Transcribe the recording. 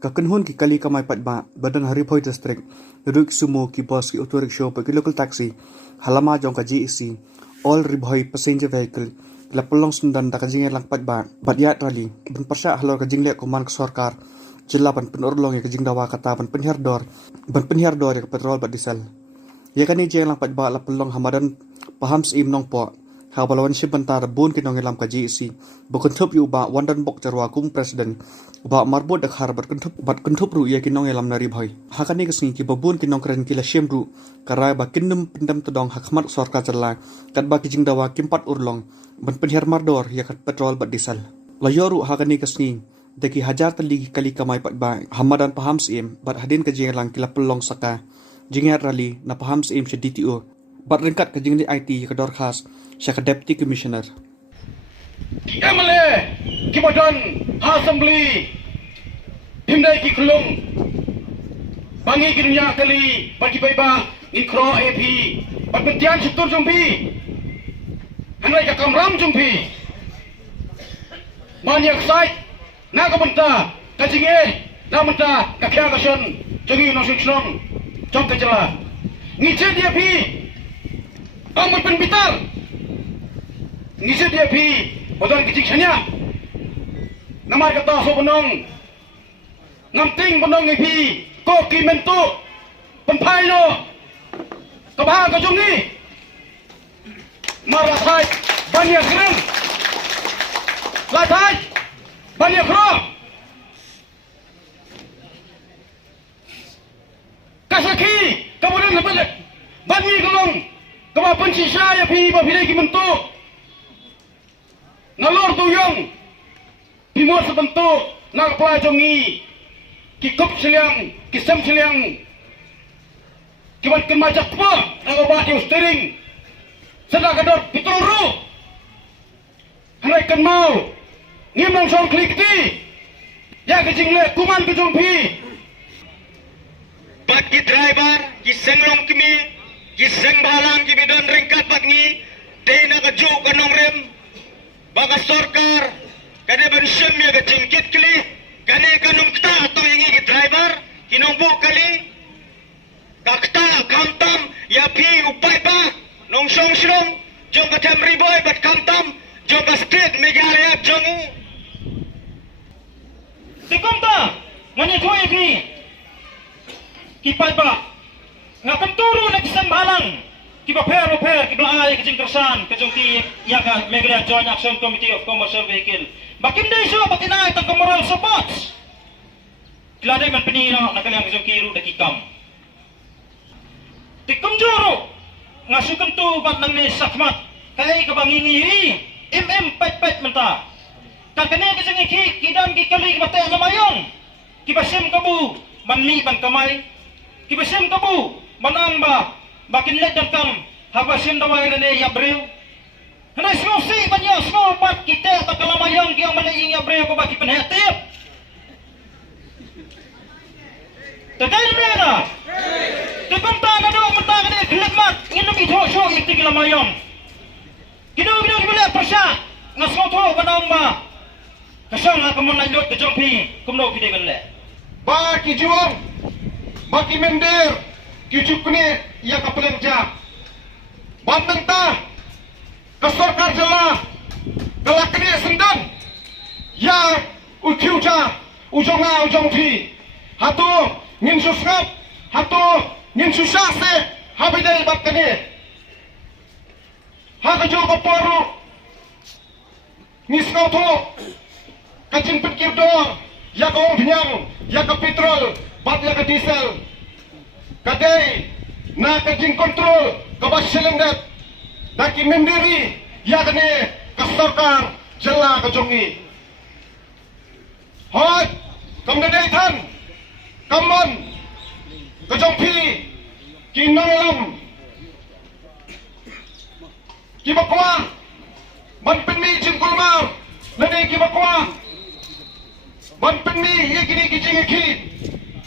Kakenhun ki kali kamai patba badan Haripoi district Ruk sumo ki bus ki auto rickshaw pe ki local taxi halama jong ka GEC all ribhoi passenger vehicle la pelong sundan da ka jinge lang patba badya trali ban pasha halor ka jingle koman ka sarkar jilla ban penorlong ya ka jingdawa kata ban penherdor ya ka petrol bat diesel ya kani jeng lang patba la pelong hamadan paham sim nong po ha balawan shi bantar bun ki nong ilam ka GEC bokon thup yu ba wandan bok jarwa kum president ba marbot dak har bat kuntup ru ya kinong elam nari bhoi hakani kasni ki babun kinong kren kila shemru karai ba kinnum pendam todong hakmat sarkar jalla kat ba kijing dawa kimpat urlong ban penher mardor ya kat petrol bat diesel layoru hakani kasni deki hajar tali kali kamai pat ba hamadan paham sim bat hadin ka jing lang kila pelong saka jingat rali na paham sim se DTO bat ringkat ka jing di IT ka dor khas syaka deputy commissioner MLA Kibadan Assembly Himdai ki kulung Bangi ki dunia kali Bagi baiba Inkro AP Pembentian syukur jumpi Hanai ka kamram jumpi Manyak sait Naga benta Kajinge Na benta Kakya kasyon Jangi nosik senong Jom kajala Ngice dia pi Amat penbitar Ngice dia pi Bodan kicik sanya Namar kata so benong Ngamting benong ipi Koki mentuk Pempai no Kebaha kajong ni Marasai Banyak keren Latai Banyak keren Kasaki Kemudian lepas Banyi kelong Kebaha pensisa ya pi Bapilai ki mentuk Ngalor tuyong Timur sebentuk Nak pelajongi Kikup seliang Kisem seliang Kibat kemajak tua Nak obat yung steering Sedang kador Pitul ru Hanai kan mau Ngim nang song klik ti Ya kejing le Kuman kejumpi Bat ki driver Kiseng long kimi Kiseng balang Ki bidan ringkat bat ngi Dena kejuk kanong rem Bagas sarkar kane bensyem ya ke jingkit kali kane kanum kta atau ingi ke driver kinong bu kali kakta kamtam ya pi upai ba nong song srong jong katem riboy bat kamtam jong ka street megale ap jong sikumta mani thoi pi kipai ba ngakan turu nak sembalang Kiba per kibla ay kajing kersan kajong ti yaka megre joint action committee of commercial vehicle bakim day so batinay tang moral supports kilade man pinino nakalang kajong kiru dakikam tikum joro ngasukan tu bat nang ni sakmat kay kabangingi pet menta kakane kajong iki kidan kikali batay namayong kibasim kabu manli ban kamay kibasim kabu manang ba Bakin let dan kam habasim dawai lene yabril. Hanai smosi banyak small part kita tak kalamayang yang mana ing yabril ko baki penhetip. Tegai mera. Tekum ta na do menta kene khilmat nginum itho so ikti kalamayang. Kino boleh pasha ngasmo tho banang ma. Kasang na kamun lanjut ke jompi kumno kide ganle. Baki juang. Baki mendir. Kicup kini ia kapelerja Bantenta Kesorkar jela Gelak kini sendan Ya uciuca Ujonga ujong pi Hatu ngin susngap Hatu ngin susase Habidai bat kini Hakajo kaporu Nisngau tu Kacin petkir doang Ya kaong binyang Ya ke petrol Bat ya ke diesel Kadai na kajing kontrol kabas selendet daki mendiri ya kene kasarkar jela kajongi hot kamdadai tan kamon kajongpi kinalam kibakwa banpenmi jingkulmar lade kibakwa banpenmi ye kini kijing iki